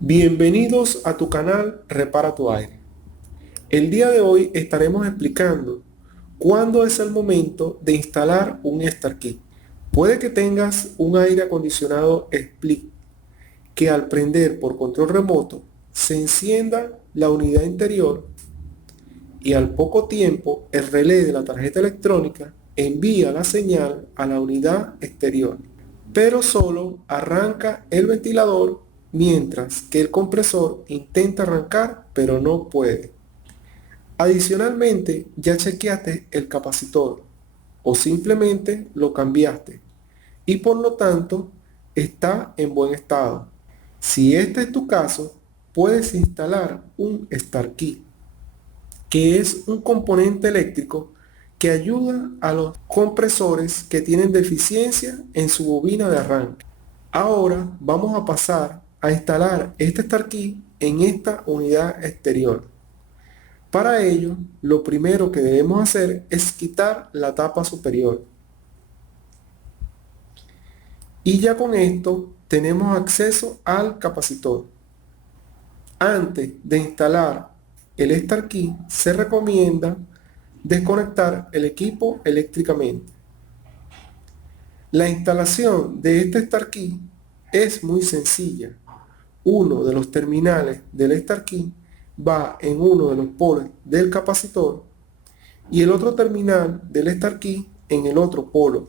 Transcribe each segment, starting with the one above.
Bienvenidos a tu canal Repara tu Aire. El día de hoy estaremos explicando cuándo es el momento de instalar un Start Kit. Puede que tengas un aire acondicionado split que al prender por control remoto se encienda la unidad interior y al poco tiempo el relé de la tarjeta electrónica envía la señal a la unidad exterior, pero solo arranca el ventilador mientras que el compresor intenta arrancar pero no puede. Adicionalmente, ya chequeaste el capacitor o simplemente lo cambiaste y por lo tanto está en buen estado. Si este es tu caso, puedes instalar un Start Kit, que es un componente eléctrico que ayuda a los compresores que tienen deficiencia en su bobina de arranque. Ahora vamos a pasar a instalar este Start Kit en esta unidad exterior. Para ello, lo primero que debemos hacer es quitar la tapa superior. Y ya con esto tenemos acceso al capacitor. Antes de instalar el Start Kit, se recomienda desconectar el equipo eléctricamente. La instalación de este Start Kit es muy sencilla. Uno de los terminales del Start Kit va en uno de los polos del capacitor y el otro terminal del Start Kit en el otro polo.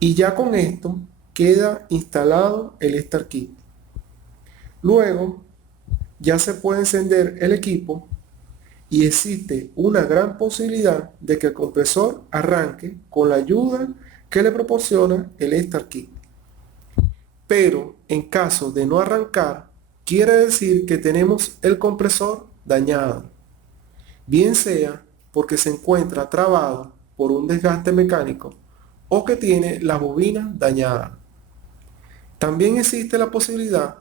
Y ya con esto queda instalado el Start Kit. Luego ya se puede encender el equipo y existe una gran posibilidad de que el compresor arranque con la ayuda que le proporciona el Start Kit. Pero en caso de no arrancar, quiere decir que tenemos el compresor dañado, bien sea porque se encuentra trabado por un desgaste mecánico o que tiene la bobina dañada. También existe la posibilidad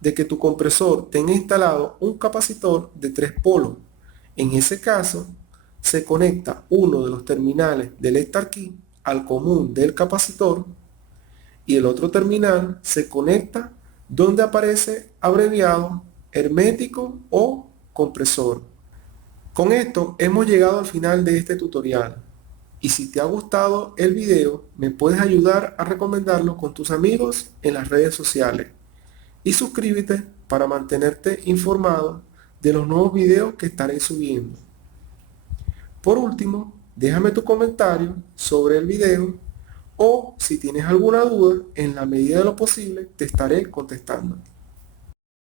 de que tu compresor tenga instalado un capacitor de 3 polos. En ese caso, se conecta uno de los terminales del Start Kit al común del capacitor y el otro terminal se conecta donde aparece abreviado hermético o compresor. Con esto hemos llegado al final de este tutorial. Y si te ha gustado el video, me puedes ayudar a recomendarlo con tus amigos en las redes sociales. Y suscríbete para mantenerte informado de los nuevos videos que estaré subiendo. Por último, déjame tu comentario sobre el video o si tienes alguna duda, en la medida de lo posible te estaré contestando.